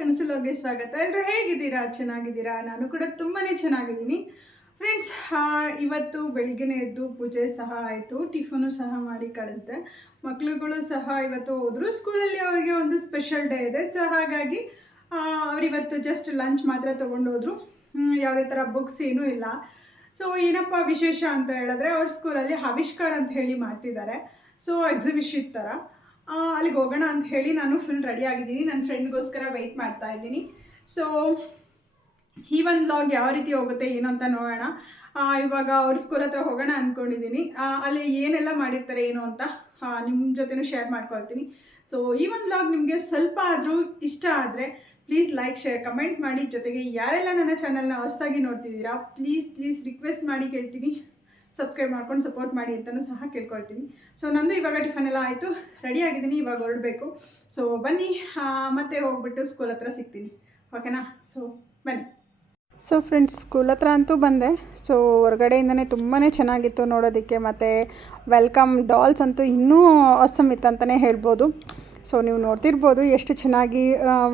ಕನಸಲ್ಲೋಗಿ ಸ್ವಾಗತ. ಎಲ್ಲರೂ ಹೇಗಿದ್ದೀರಾ? ಚೆನ್ನಾಗಿದ್ದೀರಾ? ನಾನು ಕೂಡ ತುಂಬಾ ಚೆನ್ನಾಗಿದ್ದೀನಿ ಫ್ರೆಂಡ್ಸ್. ಇವತ್ತು ಬೆಳಿಗ್ಗೆನೇ ಎದ್ದು ಪೂಜೆ ಸಹ ಆಯಿತು, ಟಿಫನು ಸಹ ಮಾಡಿ ಕಳಿಸಿದೆ. ಮಕ್ಕಳುಗಳು ಸಹ ಇವತ್ತು ಹೋದರು. ಸ್ಕೂಲಲ್ಲಿ ಅವರಿಗೆ ಒಂದು ಸ್ಪೆಷಲ್ ಡೇ ಇದೆ. ಸೊ ಹಾಗಾಗಿ ಅವರಿವತ್ತು ಜಸ್ಟ್ ಲಂಚ್ ಮಾತ್ರ ತೊಗೊಂಡು ಹೋದರು. ಯಾವುದೇ ಥರ ಬುಕ್ಸ್ ಏನೂ ಇಲ್ಲ. ಸೊ ಏನಪ್ಪ ವಿಶೇಷ ಅಂತ ಹೇಳಿದ್ರೆ, ಅವ್ರ ಸ್ಕೂಲಲ್ಲಿ ಆವಿಷ್ಕಾರ ಅಂತ ಹೇಳಿ ಮಾಡ್ತಿದ್ದಾರೆ. ಸೊ ಎಕ್ಸಿಬಿಷನ್ ಥರ ಅಲ್ಲಿಗೆ ಹೋಗೋಣ ಅಂತ ಹೇಳಿ ನಾನು ಫುಲ್ ರೆಡಿ ಆಗಿದ್ದೀನಿ. ನನ್ನ ಫ್ರೆಂಡ್ಗೋಸ್ಕರ ವೆಯ್ಟ್ ಮಾಡ್ತಾ ಇದ್ದೀನಿ. ಸೊ ಈ ಒಂದು ಲಾಗ್ ಯಾವ ರೀತಿ ಹೋಗುತ್ತೆ ಏನು ಅಂತ ನೋಡೋಣ. ಇವಾಗ ಅವ್ರ ಸ್ಕೂಲ್ ಹತ್ರ ಹೋಗೋಣ ಅಂದ್ಕೊಂಡಿದ್ದೀನಿ. ಅಲ್ಲಿ ಏನೆಲ್ಲ ಮಾಡಿರ್ತಾರೆ ಏನು ಅಂತ ನಿಮ್ಮ ಜೊತೆನೂ ಶೇರ್ ಮಾಡ್ಕೊಳ್ತೀನಿ. ಸೊ ಈ ಒಂದು ಲಾಗ್ ನಿಮಗೆ ಸ್ವಲ್ಪ ಆದರೂ ಇಷ್ಟ ಆದರೆ ಪ್ಲೀಸ್ ಲೈಕ್, ಶೇರ್, ಕಮೆಂಟ್ ಮಾಡಿ. ಜೊತೆಗೆ ಯಾರೆಲ್ಲ ನನ್ನ ಚಾನಲ್ನ ಹೊಸದಾಗಿ ನೋಡ್ತಿದ್ದೀರಾ ಪ್ಲೀಸ್ ರಿಕ್ವೆಸ್ಟ್ ಮಾಡಿ ಕೇಳ್ತೀನಿ, ಸಬ್ಸ್ಕ್ರೈಬ್ ಮಾಡ್ಕೊಂಡು ಸಪೋರ್ಟ್ ಮಾಡಿ ಅಂತಲೂ ಸಹ ಕೇಳ್ಕೊಳ್ತೀನಿ. ಸೊ ನಂದು ಇವಾಗ ಟಿಫನ್ ಎಲ್ಲ ಆಯಿತು, ರೆಡಿ ಆಗಿದ್ದೀನಿ, ಇವಾಗ ಹೊರಡಬೇಕು. ಸೊ ಬನ್ನಿ, ಮತ್ತೆ ಹೋಗ್ಬಿಟ್ಟು ಸ್ಕೂಲ್ ಹತ್ರ ಸಿಗ್ತೀನಿ, ಓಕೆನಾ? ಸೊ ಬನ್ನಿ. ಸೊ ಫ್ರೆಂಡ್ಸ್, ಸ್ಕೂಲ್ ಹತ್ರ ಅಂತೂ ಬಂದೆ. ಸೊ ಹೊರಗಡೆಯಿಂದನೇ ತುಂಬಾ ಚೆನ್ನಾಗಿತ್ತು ನೋಡೋದಕ್ಕೆ. ಮತ್ತು ವೆಲ್ಕಮ್ ಡಾಲ್ಸ್ ಅಂತೂ ಇನ್ನೂ awesome ಇತ್ತು ಅಂತಲೇ ಹೇಳ್ಬೋದು. ಸೊ ನೀವು ನೋಡ್ತಿರ್ಬೋದು ಎಷ್ಟು ಚೆನ್ನಾಗಿ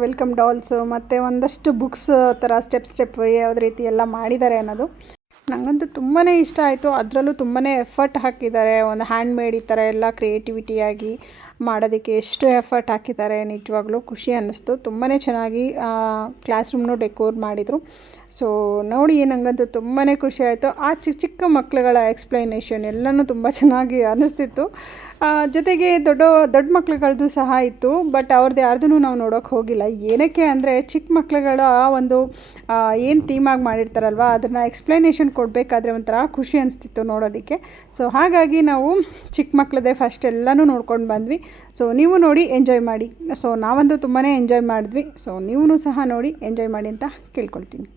ವೆಲ್ಕಮ್ ಡಾಲ್ಸು ಮತ್ತು ಒಂದಷ್ಟು ಬುಕ್ಸ್ ಥರ ಸ್ಟೆಪ್ ಯಾವ್ದು ರೀತಿ ಎಲ್ಲ ಮಾಡಿದ್ದಾರೆ ಅನ್ನೋದು ನನಗಂತೂ ತುಂಬಾ ಇಷ್ಟ ಆಯಿತು. ಅದರಲ್ಲೂ ತುಂಬಾ ಎಫರ್ಟ್ ಹಾಕಿದ್ದಾರೆ. ಒಂದು ಹ್ಯಾಂಡ್ಮೇಡ್ ಈ ಥರ ಎಲ್ಲ ಕ್ರಿಯೇಟಿವಿಟಿಯಾಗಿ ಮಾಡೋದಕ್ಕೆ ಎಷ್ಟು ಎಫರ್ಟ್ ಹಾಕಿದ್ದಾರೆ, ನಿಜವಾಗ್ಲೂ ಖುಷಿ ಅನ್ನಿಸ್ತು. ತುಂಬಾ ಚೆನ್ನಾಗಿ ಕ್ಲಾಸ್ ರೂಮ್ನು ಡೆಕೋರ್ ಮಾಡಿದರು. ಸೊ ನೋಡಿ ನನಗಂತೂ ತುಂಬಾ ಖುಷಿ ಆಯಿತು. ಆ ಚಿಕ್ಕ ಮಕ್ಕಳುಗಳ ಎಕ್ಸ್ಪ್ಲನೇಷನ್ ಎಲ್ಲನೂ ತುಂಬ ಚೆನ್ನಾಗಿ ಅನ್ನಿಸ್ತಿತ್ತು. ಜೊತೆಗೆ ದೊಡ್ಡ ಮಕ್ಳುಗಳದ್ದು ಸಹ ಇತ್ತು, ಬಟ್ ಅವ್ರದ್ದು ಯಾರ್ದೂ ನಾವು ನೋಡೋಕ್ಕೆ ಹೋಗಿಲ್ಲ. ಏನಕ್ಕೆ ಅಂದರೆ ಚಿಕ್ಕ ಮಕ್ಳುಗಳ ಒಂದು ಏನು ಥೀಮಾಗಿ ಮಾಡಿರ್ತಾರಲ್ವ, ಅದನ್ನು ಎಕ್ಸ್ಪ್ಲನೇಷನ್ ಕೊಡಬೇಕಾದ್ರೆ ಒಂಥರ ಖುಷಿ ಅನಿಸ್ತಿತ್ತು ನೋಡೋದಕ್ಕೆ. ಸೊ ಹಾಗಾಗಿ ನಾವು ಚಿಕ್ಕ ಮಕ್ಕಳದೇ ಫಸ್ಟ್ ಎಲ್ಲನೂ ನೋಡ್ಕೊಂಡು ಬಂದ್ವಿ. ಸೊ ನೀವು ನೋಡಿ ಎಂಜಾಯ್ ಮಾಡಿ. ಸೊ ನಾವಂತೂ ತುಂಬಾ ಎಂಜಾಯ್ ಮಾಡಿದ್ವಿ. ಸೊ ನೀವೂ ಸಹ ನೋಡಿ ಎಂಜಾಯ್ ಮಾಡಿ ಅಂತ ಕೇಳ್ಕೊಳ್ತೀನಿ.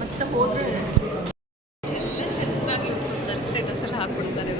ಮತ್ತೆ ಹೋದ್ರೆ ಎಲ್ಲ ಚೆನ್ನಾಗಿ ಸ್ಟೇಟಸ್ ಎಲ್ಲ ಹಾಕ್ಬಿಡ್ತಾರೆ.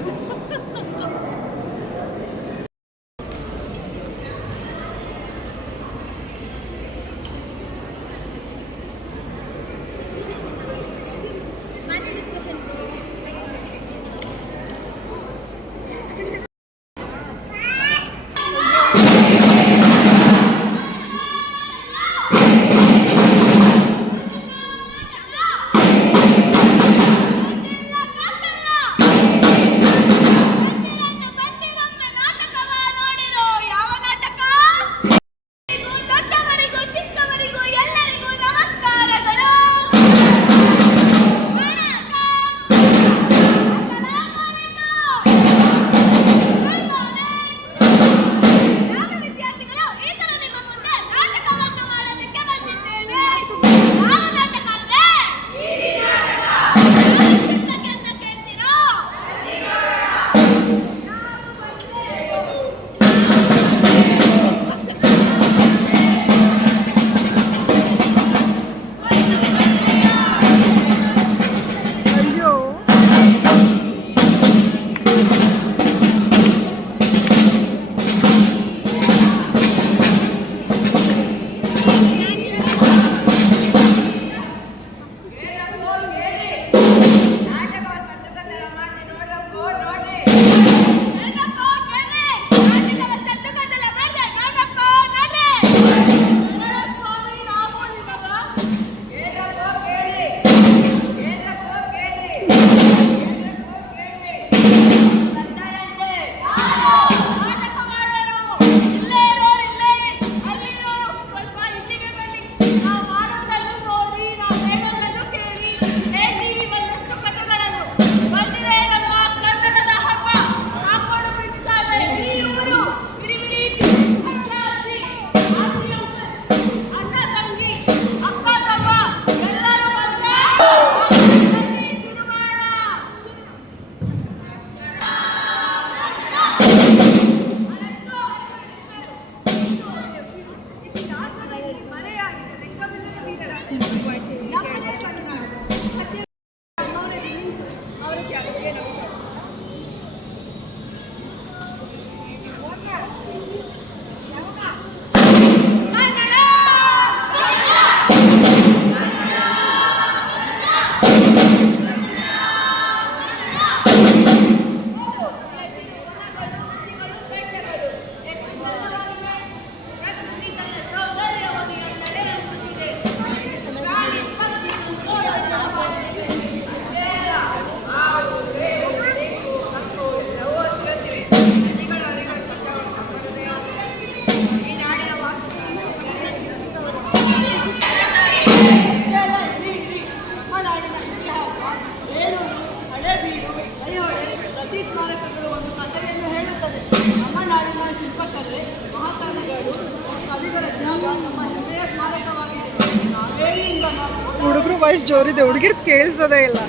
ಹುಡುಗರು ವಾಯ್ಸ್ ಜೋರಿದೆ, ಹುಡುಗಿರ್ ಕೇಳಿಸೋದೇ ಇಲ್ಲ.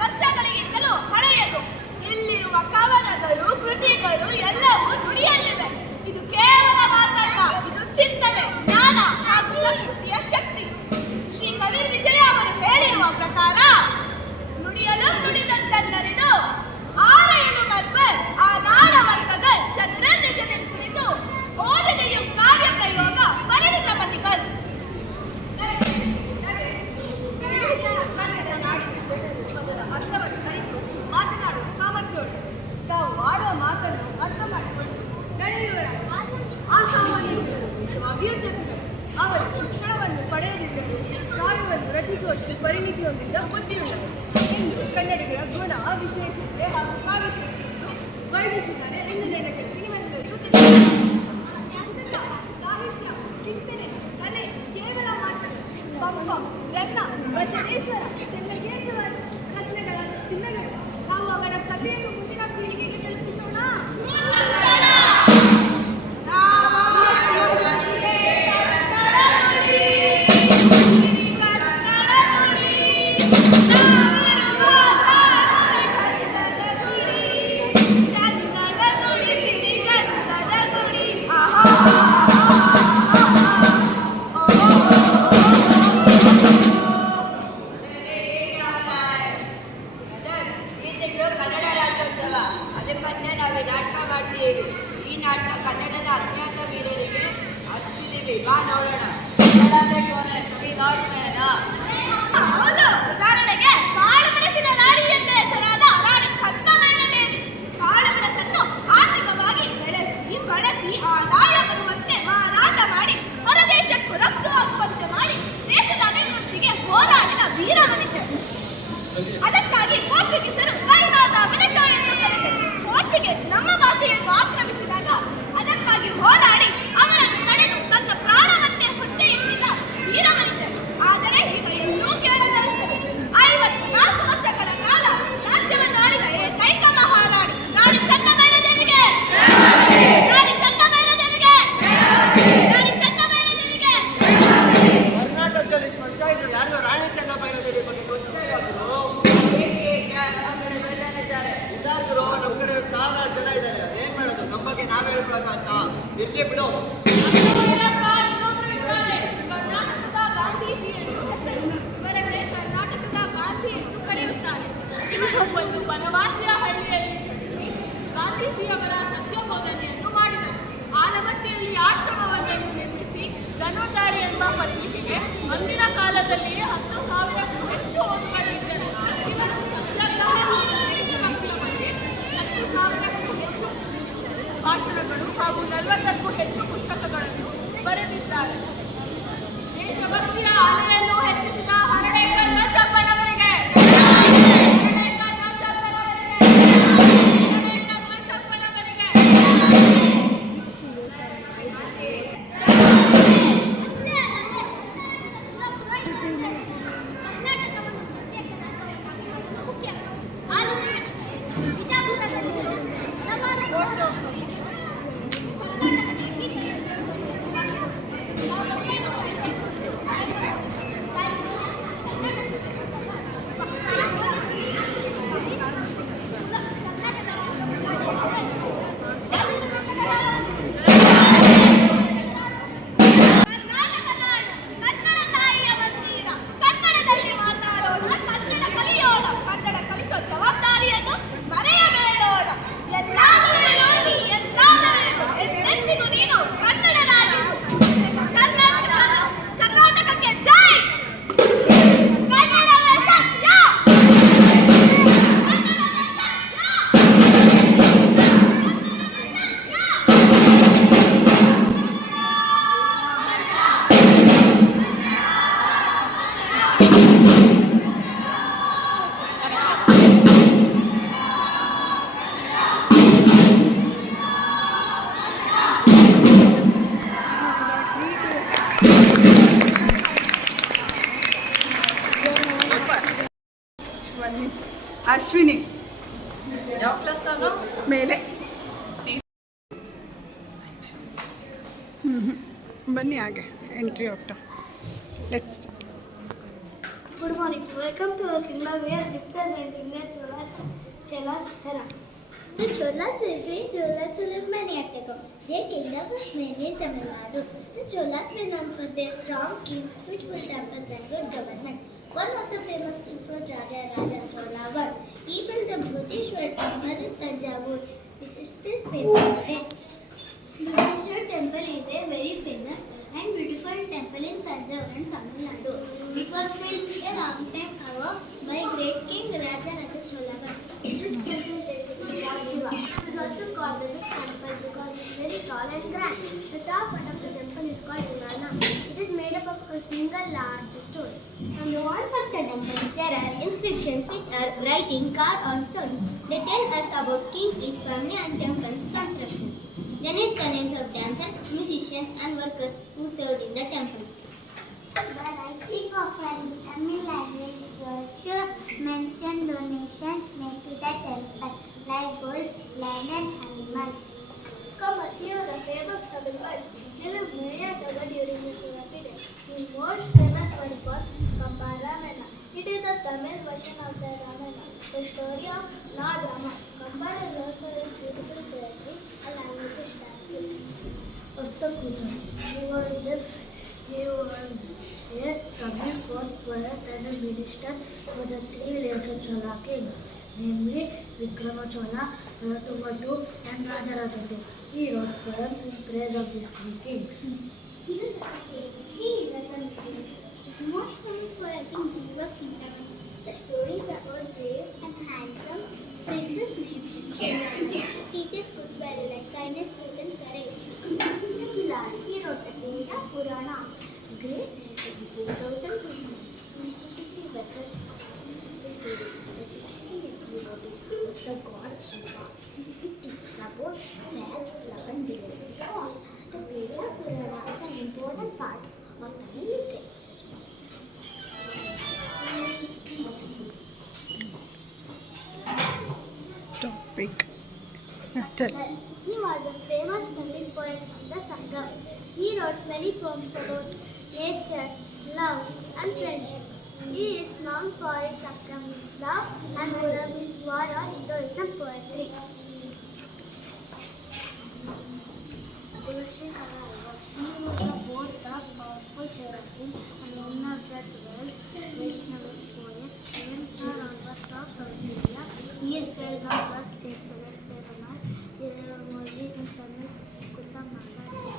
ವರ್ಷಗಳಿಗಿಂತಲೂ ಹಳೆಯದು. ಇಲ್ಲಿರುವ ಕವನಗಳು, ಕೃತಿಗಳು ಎಲ್ಲವೂ ನುಡಿಯಲ್ಲಿವೆ. ಇದು ಕೇವಲ ಮಾತಲ್ಲ, ಇದು ಚಿಂತನೆ, ಜ್ಞಾನ ಹಾಗೂ ಸಂಸ್ಕೃತಿಯ ಶಕ್ತಿ. ಶ್ರೀ ಕವಿ ವಿಜಯ ಅವರು ಹೇಳಿರುವ ಪ್ರಕಾರ ನುಡಿಯಲು ನುಡಿದಂತೆಲ್ಲರಿದು ಆರೆಯಲು ಮರ್ಬರ್ ಆ ನಾಡ ವರ್ಗಗಳು ಚದುರನ್ನು ಜೊತೆ ಕುರಿತು ಓದನೆಯು ಕಾವ್ಯ ಪ್ರಯೋಗ ಪರಿಣಿತ ಮತಿಗಳು ಅರ್ಥವನ್ನು ಕಲಿತು ಮಾತನಾಡುವ ಸಾಮರ್ಥ್ಯ ಉಂಟು. ತಾವು ಆಡುವ ಮಾತನ್ನು ಅರ್ಥ ಮಾಡಿಕೊಂಡು ನಡೆಯುವರ ಅಸಾಮಾನ್ಯ ಅಭಿಯೋಜಕರು ಅವರು ಶಿಕ್ಷಣವನ್ನು ಪಡೆಯದಿದ್ದರೂ ಕಾವ್ಯವನ್ನು ರಚಿಸುವಷ್ಟು ಪರಿಣಿತಿ ಹೊಂದಿದ್ದ ಬುದ್ಧಿಯುಳ್ಳವರು ಎಂದು ಕನ್ನಡಿಗರ ಗುಣ, ವಿಶೇಷತೆ ಹಾಗೂ ಕಾವ್ಯಶಕ್ತಿಯನ್ನು ವರ್ಣಿಸಿದ್ದಾರೆ ಎಂದು ನನಗೆ ನಿಮ್ಮೆಲ್ಲರಿಗೂ ಸಾಹಿತ್ಯ, ಚಿಂತನೆ, ಕಲೆ ಕೇವಲ ಮಾತಲ್ಲ. ಪಂಪ, ರತ್ನ, ಬಸವೇಶ್ವರ, ಚೆನ್ನಕೇಶವರ ರತ್ನಗಳ ಚಿನ್ನಗಳು. ನಾವು ಅವರ ಕಥೆಯನ್ನು ಮುಂದಿನ ಪೀಳಿಗೆಗೆ ತಲುಪಿಸೋಣ. ಕನ್ನಡ ರಾಜ್ಯೋತ್ಸವ, ಅದಕ್ಕಂತೆ ನಾವು ನಾಟಕ ಮಾಡ್ತೀವಿ. ಈ ನಾಟಕ ಕನ್ನಡದ ಅಜ್ಞಾತ ವೀರರಿಗೆ ಅರ್ಪಿಸಿದ್ದೀವಿ. ಬಾ ನೋಡೋಣ. ಹೌದು, ಉದಾಹರಣೆಗೆ ಕಾಳು ಮೆಣಸಿನ ನಾಡಿ ಎಂದೇ ಹೆಸರಾದ ರಾಣಿ ಚನ್ನಮೈನ ದೇವಿ ಕಾಳು ಮೆಣಸನ್ನು ಆರ್ಥಿಕವಾಗಿ ಬಳಸಿ ಆದಾಯ ಬರುವಂತೆ ಮಾರಾಟ ಮಾಡಿ ಹೊರದೇಶಕ್ಕೂ ರಫ್ತು ಆಗುವಂತೆ ಮಾಡಿ ದೇಶದ ಅಭಿವೃದ್ಧಿಗೆ ಹೋರಾಡಿದ ವೀರವನಿತೆ. ಅದಕ್ಕಾಗಿ ಪೋರ್ಚುಗೀಸರು ಕೈನಾದ ಅಮೆರಿಕ ಎಂದು ಕರೆದರು. ಪೋರ್ಚುಗೀಸ್ ನಮ್ಮ ಭಾಷೆಯನ್ನು ಆಕ್ರಮಿಸಿದಾಗ ಅದಕ್ಕಾಗಿ ಹೋರಾಡಿ ಅವರನ್ನು ತಡೆದು ತನ್ನ ಪ್ರಾಣವನ್ನೇ ಹೊಟ್ಟೆ ಇಟ್ಟಿದ್ದ ವೀರವನಿತೆ. ಆದರೆ ಈಗ ಎಲ್ಲೂ ಕೇಳದಂತೆ 54 ವರ್ಷಗಳ ಕಾಲ ರಾಜ್ಯವನ್ನು ಆಳಿದ ಏಕೈಕ ಮಹಾರಾಣಿ ರಾಣಿ ಚೆನ್ನಮೈನ ದೇವಿಗೆ, ರಾಣಿ ಚೆನ್ನಮೈನ ದೇವಿಗೆ, ರಾಣಿ ಚೆನ್ನಮೈನ ದೇವಿಗೆ. ಕರ್ನಾಟಕದಲ್ಲಿ ಸ್ಪಷ್ಟ ಇದ್ರು ಯಾರು ರಾಣಿ ಚೆನ್ನಮೈನ ದೇವಿ ಬಗ್ಗೆ ಗೊತ್ತಿಲ್ಲ. ಇದ್ದಾರೆ ಗುರು, ನಮ್ಮ ಕಡೆ 1000 ಜನ ಇದ್ದಾರೆ. ಅದೇನ್ ಮಾಡೋದು, ನಮ್ಮ ಬಗ್ಗೆ ನಾವೇ ಹೇಳ್ಕೊಳಕಂತ ಇರ್ಲಿ ಬಿಡು. ಕರ್ನಾಟಕದ ಗಾಂಧಿ ಎಂದು ಕರೆಯುತ್ತಾರೆ. ಇವರು ಒಂದು ವನವಾಸಿಯ ಹಳ್ಳಿಯಲ್ಲಿ ಜನಿಸಿ ಗಾಂಧೀಜಿಯವರ ಸತ್ಯ ಬೋಧನೆಯನ್ನು ಮಾಡಿದರು. ಆಲಮಟ್ಟಿಯಲ್ಲಿ ಆಶ್ರಮವನ್ನು ನಿರ್ಮಿಸಿ ಧನುರ್ಧಾರಿ ಎಂಬ ಪತ್ರಿಕೆಗೆ ಅಂದಿನ ಕಾಲದಲ್ಲಿಯೇ 10,000ಕ್ಕೂ ಹೆಚ್ಚು ಓದುಗರಿದ್ದರು. ಇವರು ಸತ್ಯಾಗ್ರಹ ದೇಶಭಕ್ತಿಯ ಬಗ್ಗೆ 10,000ಕ್ಕೂ ಹೆಚ್ಚು ಭಾಷಣಗಳು ಹಾಗೂ 40ಕ್ಕೂ ಹೆಚ್ಚು ಪುಸ್ತಕಗಳನ್ನು ಬರೆದಿದ್ದಾರೆ. ದೇಶಭಕ್ತಿಯ ಅಲೆಯನ್ನು ಹೆಚ್ಚಿಸಿದ ಹರಡೆ ಕಣ್ಣಪ್ಪನವರಿಗೆ, ಹರಡೆ ಕಣ್ಣಪ್ಪನವರಿಗೆ, ಹರಡೆ ಕಣ್ಣಪ್ಪನವರಿಗೆ. ಜವಾಬ್ದಾರಿಯನ್ನು ಮರೆಯಬೇಡೋಣ. ಎಲ್ಲ ಅಶ್ವಿನಿ ಯಾವ ಕ್ಲಾಸ್ ಅವನು? ಮೇಲೆ. ಸಿ. ಬನ್ನಿ ಹಾಗೆ ಎಂಟ್ರಿ ಹೋಗ್ತಾ. Let's Good morning. Welcome to our kingdom. We are representing the Cholas era. The Cholas were great rulers who lived many years ago. Their kingdom was mainly Tamil Nadu. The Cholas were known for their strong kings, beautiful temples, and good government. One of the famous kings was Raja Chola. He built the Bhutiswar temple in Tanjavur, which is still famous today. Bhutiswar temple is a very famous and beautiful temple in Tanjavur, Tamil Nadu. It was built a long time ago by great king Raja Chola. This temple is dedicated to Lord Shiva. It is also called the temple because it is very tall and grand. The top part of the temple is called Urana. It is made up of a single large stone. On the walls of the temple there are inscriptions which are writing carved on stone. They tell us about king, his family and temple construction. Then it connects of dancers, musicians and workers who served in the temple. The writing of an Tamil language virtue mention donations made to the temple, like gold, land and animals. Come here, the famous Tamil word. They lived many years ago during the Shivaji day. The most famous word was Kambaramana. It is the Tamil version of the Ramayana, the story of Lord Rama. Kamba is also a beautiful poetry and language statue. Uttakuta. He was a Tamil court poet and a minister for the three later Chola kings, namely Vikrama Chola, Ratuvadu and Rajaraja II. He wrote poems in praise of these three kings. He is most famous for writing Jiva Chintamani. The story is about brave and handsome princess named teaches good value like kindness, truth and courage. Sakila, he wrote the Veda Purana, great 4,253 verses. The story is the 16th devotees of the god Shiva. It is about faith, love and devotion. The Veda Purana is an important part of the literature. Topic tell. He was a famous Tamil poet of the Sangam. He wrote many poems about nature, love, and friendship. He is known for his Sakra means love and Pura means war or Hinduism poetry. Tulsi Kala, he was both the powerful cherubim and one of the 12 Vaishnava poets named for August of South India. He is well known for his poet Perumal, Moji in Tamil, Mukunda Mala.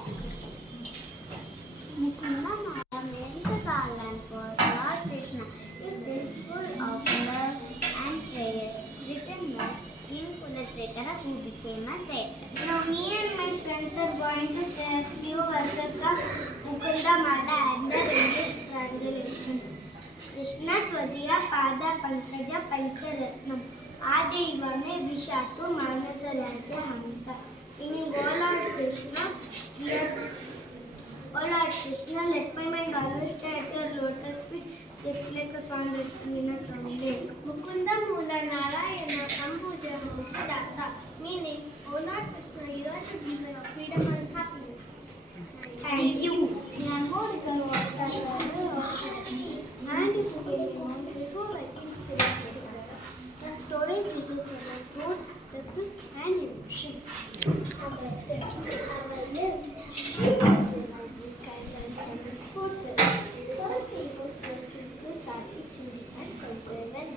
Mukunda Mala means a garland for Lord Krishna. It is full of love and prayer, written by King Kulashekara, who became a saint. Now me and my friends are going to say a few verses of Mukunda Mala and the English translation. Krishna Tvadiya Pada Pankaja Pancharatnam Adivame Vishatu Manasa Raja Hamsa. Meaning, O Lord Krishna, let my mind always stay at your lotus feet, just like a song resting in a drum lake. Mukunda Mula Narayana Ambuja Hamsadata. Meaning, O Lord Krishna, you are the giver of freedom and happiness. Thank you. Nambodikan was the father of Shakti. And it became known before writing Sri. The story teaches about truth, justice, and devotion. Our lived kind and important. All peoples were people's attitude and compare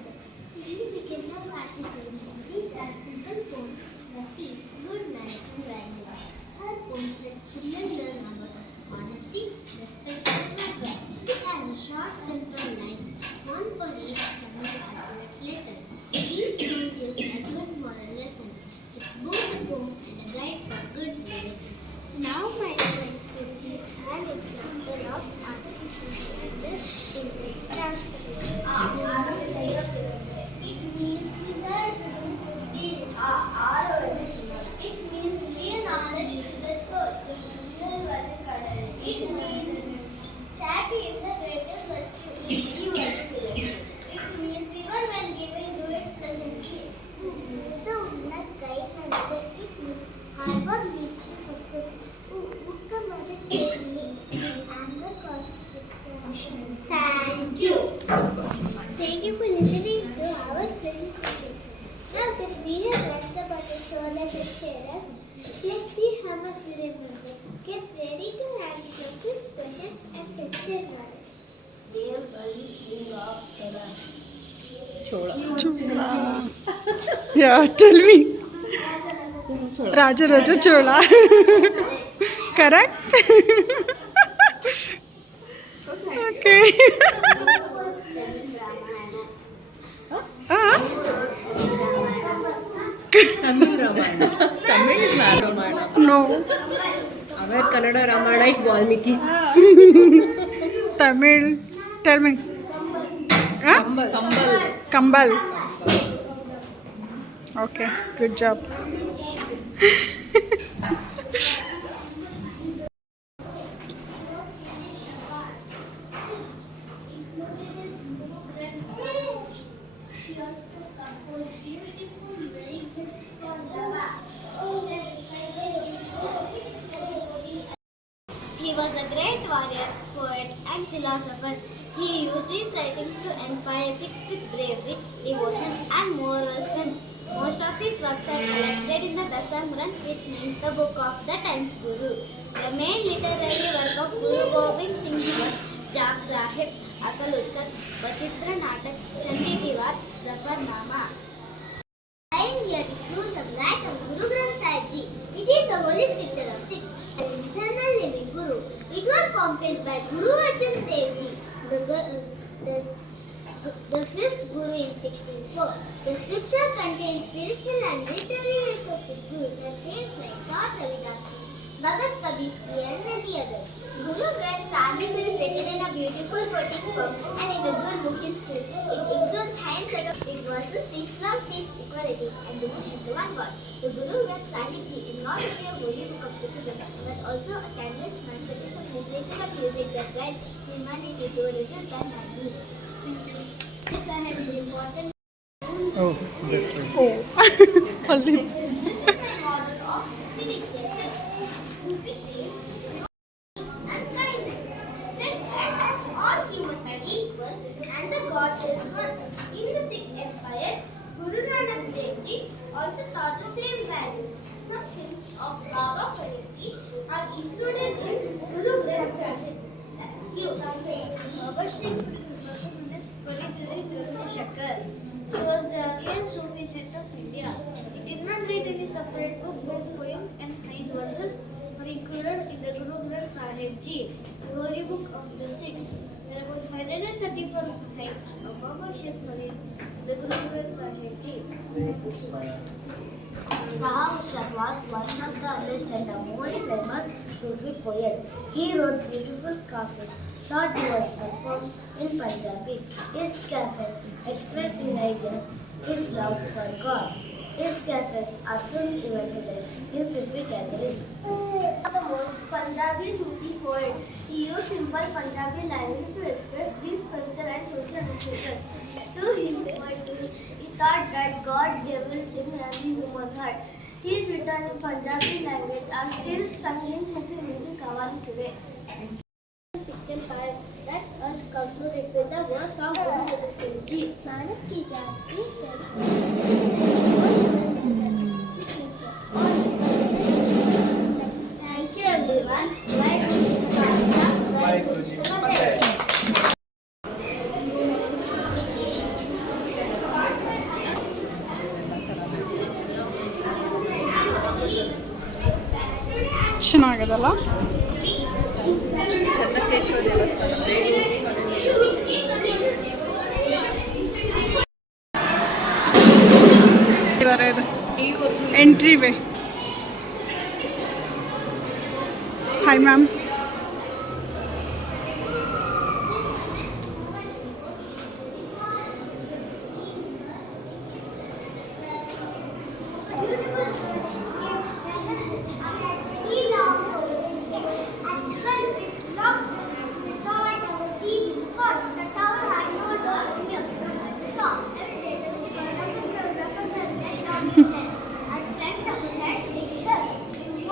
significance of attitude. These are simple poems that teach good manners and values. Our poems let children learn about honesty, respect, and love. It has a short, simple lines, one for each Tamil alphabet letter. Each one gives a good moral lesson. It's both a poem and a guide for good living. Now my friends will be an example of attention and this English translation. It means lizard. It means lean honest to the soul. It means charity is the greatest virtue. It means even when giving, do it shown us and share us. Let's see how much you remember. Get ready to answer quick questions and test your knowledge. Name one king of Chola. Yeah, tell me. Rajaraja Chola. Correct? Okay. Tamil Ramayana No. Our Kannada Ramayana is Valmiki. Tamil. Tell me. Huh? Kambal. Kambal. Okay, good job. He was a great warrior, poet, and philosopher. He used his writings to inspire Sikhs with bravery, devotion, and moral strength. Most of his works are collected in the Dasam Granth, which means the book of the 10th Guru. The main literary work of Guru Gobind Singh was Jap Sahib, Akal Utsav, Vachitra Natak, Chandi Diwar, Zafarnama. I am here to throw some light on Guru Granth Sahib Ji. It is the holy scripture of Sikhs, an eternal living Guru. It was compiled by Guru Arjan Dev Ji, the fifth Guru in 1604. The scripture contains spiritual and literary works of Sikh Gurus and saints like Sant Ravidas, Bhagat Kabir and many others. Guru Granth Sahib is written in a beautiful poetic form and in a good Mukhi script. It includes high set of verses teach love, peace, equality, and devotion to one God. The Guru Granth Sahib Ji is not only a holy book of Sikhism, but also a timeless masterpiece of literature and music that guides humanity toward a good and happy. Sahib is important. Oh, that's right. Oh. Only. This is my model of civic ethics. Sufi says, and kindness. Sikh and all humans are equal and the God is one. In the Sikh Empire, Guru Nanak Dev Ji also taught the same values. Some things of Baba Farid Ji are included in Guru Granth Sahib. Thank you. Baba Singh was also known as Farid Guru Shakar. He was the earliest Sufi saint of India. He did not write any separate book, but his poems and kind verses were included in the Guru Granth Sahib Ji, the holy book of the Sikhs. There are about 134 types of Baba Sheikh Farid, the Guru Granth Sahib Ji. Sahab Shah was one of the earliest and the most famous Sufi poet. He wrote beautiful kafis, short devotional poems in Punjabi. His kafis express in idea his love for God. His kafis are still even today in Sufi gatherings. The most Punjabi Sufi poet. He used simple Punjabi language to express deep culture and social messages. Through his poetry, he thought that God dwells in every human heart. His written in Punjabi language are still sung in Sufi music Qawwali today. Sikh Empire, let us conclude with the words of Guru Gobind Singh Ji. Manas ki jaat ek Thank you everyone. Vaheguru Ji Ka Khalsa, Vaheguru Ji Ki Fateh. ಚೆನ್ನಾಗದಲ್ಲ? ಚನ್ನಕೇಶ್ವರ ದೇವಸ್ಥಾನ ಇದು entry way. Hi ma'am.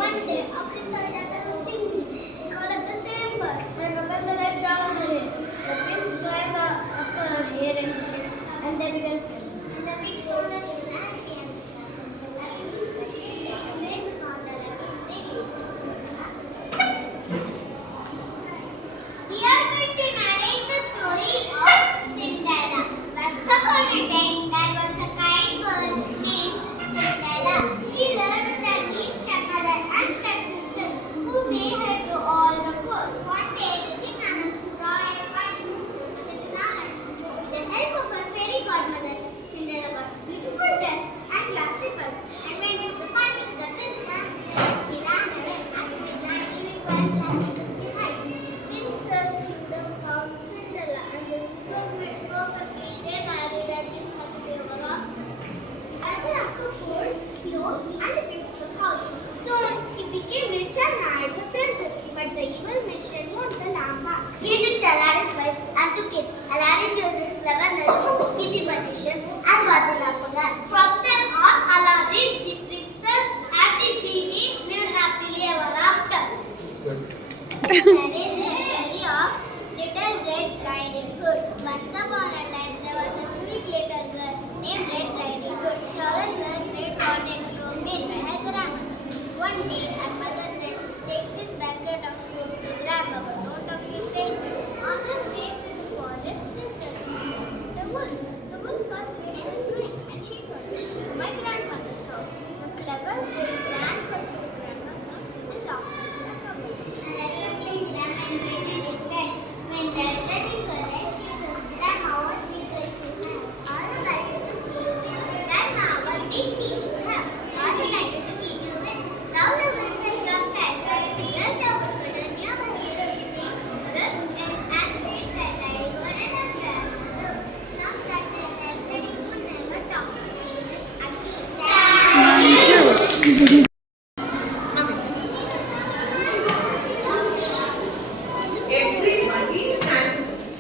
One day, after that, I was singing.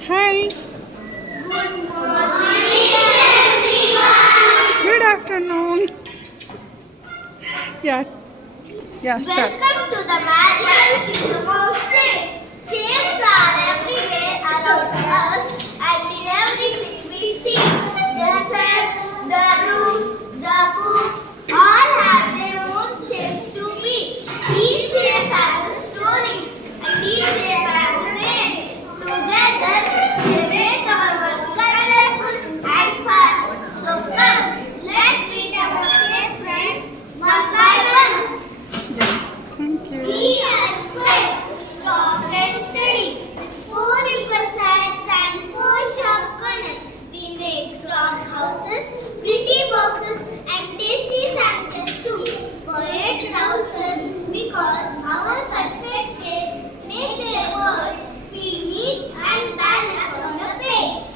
Hi, good afternoon. Yeah start. Welcome to the magical kingdom of shapes. Shapes are everywhere around us and in everything we see. The sun, the roof, the book, all have their own shapes to be. Each shape has a story and each shape has a name. Together they make our world colorful and fun. So come, let's meet our shape friends one by one. Thank you. We are squares, strong and steady, with 4 equal sides and 4 sharp corners. We make strong houses, pretty boxes, and tasty sandwiches too. Poet loves us because our perfect shapes make their words feel neat and balanced on the page.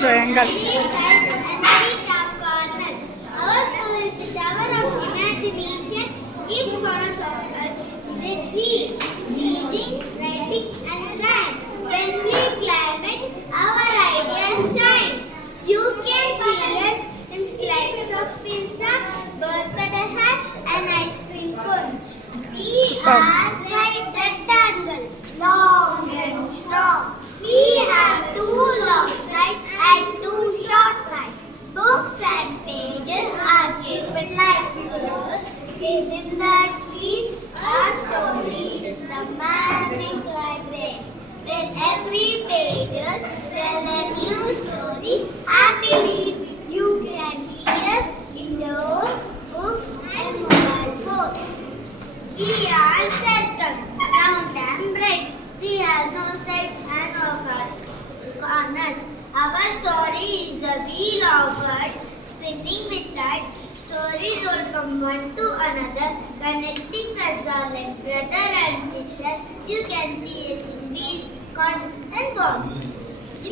Triangle. 3 sides and 3 sharp corners. Our school is the tower of imagination. Each corner of us is a dream, reading, writing, and rhyme. When we climb it, our ideas shine. You can see us in slices of pizza, birthday hats, and ice cream cones. We Superb. are right rectangle, long and strong. We have 2 long sides and 2 short sides. Books and pages are shaped like colors. In that sweet our story is a magic library. When every pages tell a new story, happily you can see us in those books and mobile phones. We are circle, round and bright. We have no sides and no corners. Our story is the wheel of words spinning with light. Stories roll from one to another, connecting us all like brother and sister. You can see us in wheels, corners, and bombs.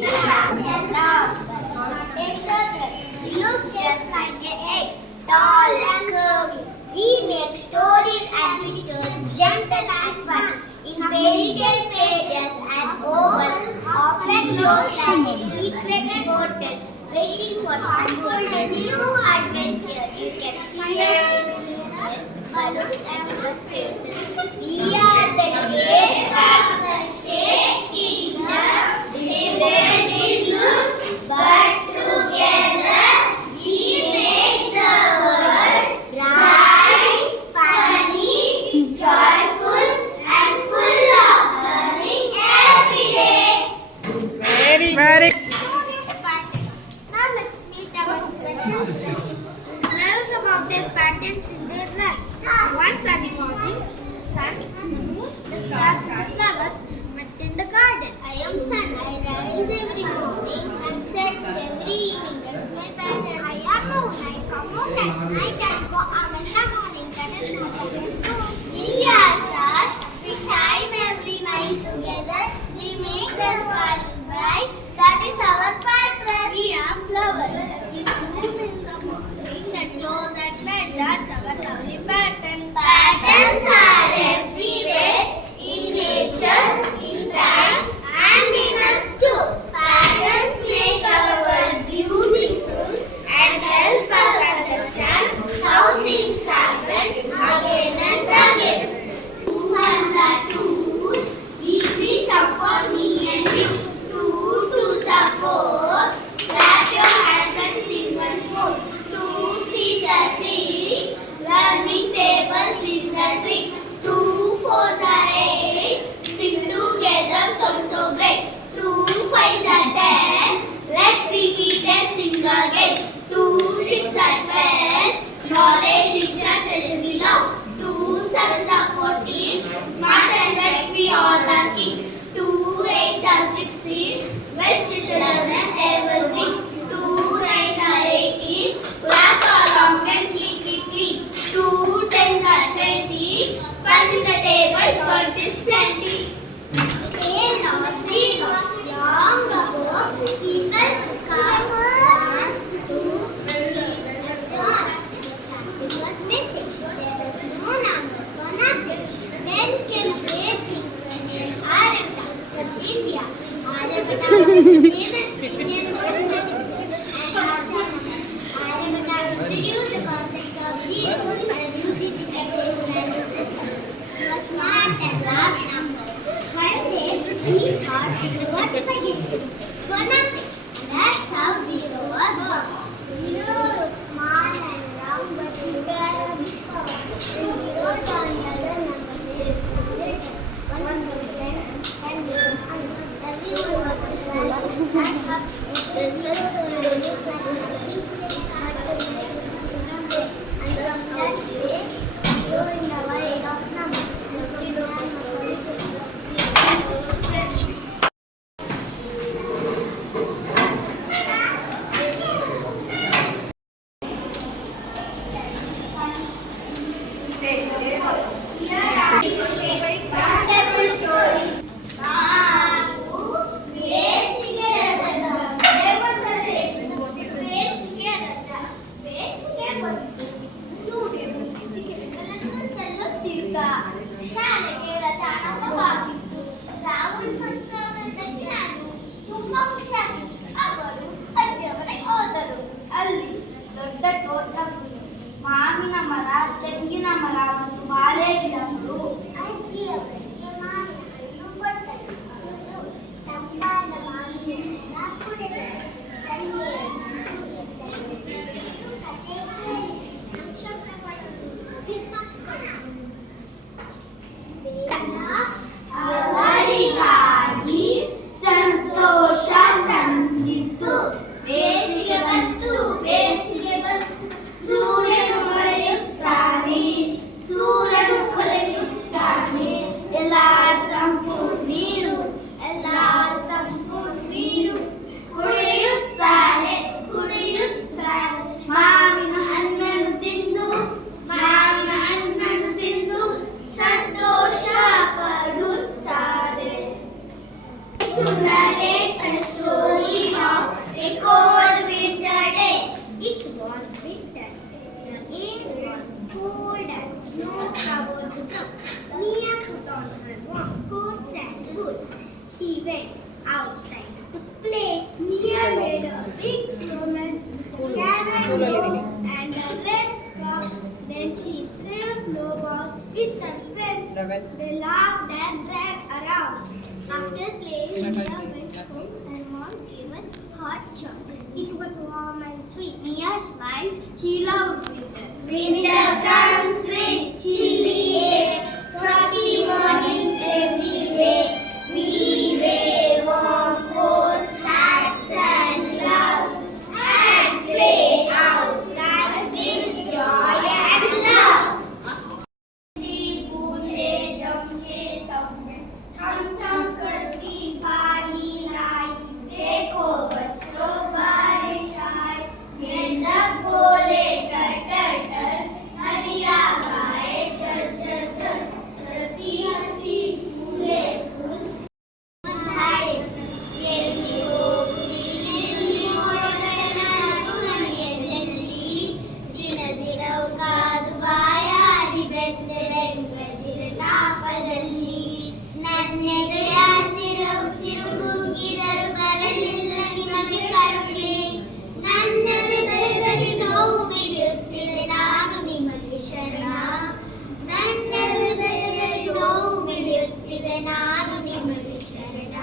We have a round, a circle. We look just like an egg, tall and curvy. We make stories and pictures gentle and fun. In fairy tale pages and oval, often looks like a secret portal, waiting for unfold a new adventure. You can see us balloons and our faces. We are the shapes of the shape kingdom, different in looks, but together we make the world bright, funny, joyful, and full of learning every day. Very. Now let's meet our special friends. Tell us about their patterns in their lives. One sunny morning, the sun, the moon, the stars, and the flowers met in the garden. I am sun. I rise every morning and set every evening. That's my pattern. I am moon. I come out at night and go out in the morning. That is my pattern too. We are stars. We shine every night together. We make the sky bright. That is our pattern. We are flowers. We bloom in the morning and close at night. That's our lovely pattern. Patterns are everywhere in nature, in time, and in us too. Patterns That's how zero was born. Zero looks small and round, but you can be power. Zero on the other numbers is 110 and 100. Everyone was glad and up. And from that day, zero in the world of numbers. Zero and wonderful story. ಬೇಸಿಗೆ ಬಂತು. ಸೂರ್ಯನು ಸಿಗರೆಗಳನ್ನು ಚೆಲ್ಲುತ್ತಿದ್ದ. ಶಾಲೆಗೆ ರಜಾನವಾಗಿತ್ತು. ರಾಹುಲ್ ಮತ್ತು ಅವನ ನಾನು ತುಂಬಾ ಹುಷಾರಿತ್ತು. ಅವರು ಅಜ್ಜಿಯ ಮನೆಗೆ ಹೋದರು. ಅಲ್ಲಿ ದೊಡ್ಡ ತೋಟ, ಮಾವಿನ ಮರ, ತೆಂಗಿನ ಮರ ಮತ್ತು ಬಾಳೆ ಗಿಡಗಳು. ಅಜ್ಜಿಯವರಿಗೆ ಮಾವಿನ ಹಣ್ಣು ಕೊಟ್ಟರು. ಅವರು ತಂಪಾದ ಮಾವಿನ ರಸ ಕುಡಿದರು. ಸಂಜೆಯ ಅವರಿಗಾಗಿ ಸಂತೋಷ ತಂದಿತ್ತು. ಬೇಸಿಗೆ ಬಂತು, ಬೇಸಿಗೆ ಬಂತು. ಸೂರ್ಯನು ಹೊಳೆಯುತ್ತಾನೆ, ಸೂರ್ಯನು ಹೊಳೆಯುತ್ತಾನೆ. ಎಲ್ಲ ತಂಪು ನೀರು, ಎಲ್ಲ ತಂಪು ನೀರು. ಕುಡಿಯುತ್ತಾರೆ, ಕುಡಿಯುತ್ತಾರೆ. ಮಾವಿನ ಹಣ್ಣನ್ನು ತಿಂದು, ಮಾವಿನ ಹಣ್ಣನ್ನು ತಿಂದು ಸಂತೋಷ ಪಡುತ್ತಾರೆ. To narrate a story of a cold winter day. It was winter. The air was cold and snow covered the ground. Mia put on her warm coats and boots. She went outside to play. Mia made a big snowman, scattered balls and a red scarf. Then she threw snowballs with her friends. They laughed and ran around. After playing, Mia went home and Mom gave her hot chocolate. It was warm and sweet. Mia smiled. She loved winter. Winter comes with chilly air, frosty mornings every day. We wear warm coats, hats and gloves and play outside with joy and love. बूंदे जमके सब में हम करती पानी लाई. देखो बच्चों बारिश आई. मेंढक बोले टर टर टर. नदियाँ गाए चल चल चल. धरती हंसी फूले फूल. धारे ಎಲ್ಲಿ ಹೋಗುವಿ ನೆಲ್ಲಿ ಓಡೋಣ ಮನೆಯ ಚೆಲ್ಲಿ. ದಿನ ದಿನವು ಕಾದು ಬಾಯಾರಿ ಬೆಂದೆ ಬೆಂಗದಿರ ತಾಪದಲ್ಲಿ. ನನ್ನೆದೆಯ ಹಸಿರು ಉಸಿರು ನುಗ್ಗಿದರು ಬರಲಿಲ್ಲ ನಿಮಗೆ ಕರುಣೆ. ನನ್ನ ಹೃದಯದಲ್ಲಿ ನೋವು ಮಿಡಿಯುತ್ತಿದೆ ನಾನು ನಿಮಗೆ ಶರಣ. ನನ್ನ ಹೃದಯದಲ್ಲಿ ನೋವು ಮಿಡಿಯುತ್ತಿದೆ ನಾನು ನಿಮಗೆ ಶರಣ.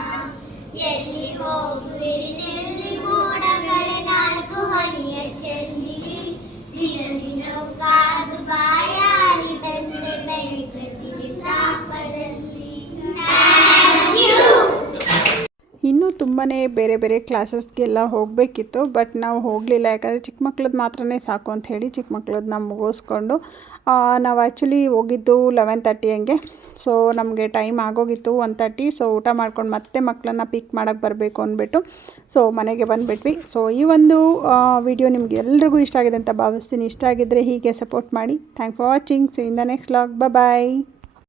ಎಲ್ಲಿ ಹೋಗುವಿರಿ ನೆಲ್ಲಿ ಮೋಡಗಳೇ ನಾಲ್ಕು ಹನಿಯ ಚೆಲ್ಲಿ. ದಿನ ದಿನವು ಕಾದು ಬಾಯಾರಿ ಬೆಂದೆ ಬೆಂಗದಿರ ತಾಪದಲ್ಲಿ. ಇನ್ನೂ ತುಂಬಾ ಬೇರೆ ಬೇರೆ ಕ್ಲಾಸಸ್ಗೆಲ್ಲ ಹೋಗಬೇಕಿತ್ತು, ಬಟ್ ನಾವು ಹೋಗಲಿಲ್ಲ. ಯಾಕಂದರೆ ಚಿಕ್ಕ ಮಕ್ಳದ್ದು ಮಾತ್ರನೇ ಸಾಕು ಅಂತ ಹೇಳಿ ಚಿಕ್ಕ ಮಕ್ಳದ್ದು ಮುಗಿಸ್ಕೊಂಡು ನಾವು ಆ್ಯಕ್ಚುಲಿ ಹೋಗಿದ್ದು 11:30 ಹಂಗೆ. ಸೊ ನಮಗೆ ಟೈಮ್ ಆಗೋಗಿತ್ತು 1:30. ಸೊ ಊಟ ಮಾಡ್ಕೊಂಡು ಮತ್ತೆ ಮಕ್ಕಳನ್ನ ಪಿಕ್ ಮಾಡೋಕ್ಕೆ ಬರಬೇಕು ಅಂದ್ಬಿಟ್ಟು ಸೊ ಮನೆಗೆ ಬಂದುಬಿಟ್ವಿ. ಸೊ ಈ ಒಂದು ವಿಡಿಯೋ ನಿಮ್ಗೆ ಎಲ್ರಿಗೂ ಇಷ್ಟ ಆಗಿದೆ ಅಂತ ಭಾವಿಸ್ತೀನಿ. ಇಷ್ಟ ಆಗಿದ್ದರೆ ಹೀಗೆ ಸಪೋರ್ಟ್ ಮಾಡಿ. Thank for watching. See in the next vlog. Bye.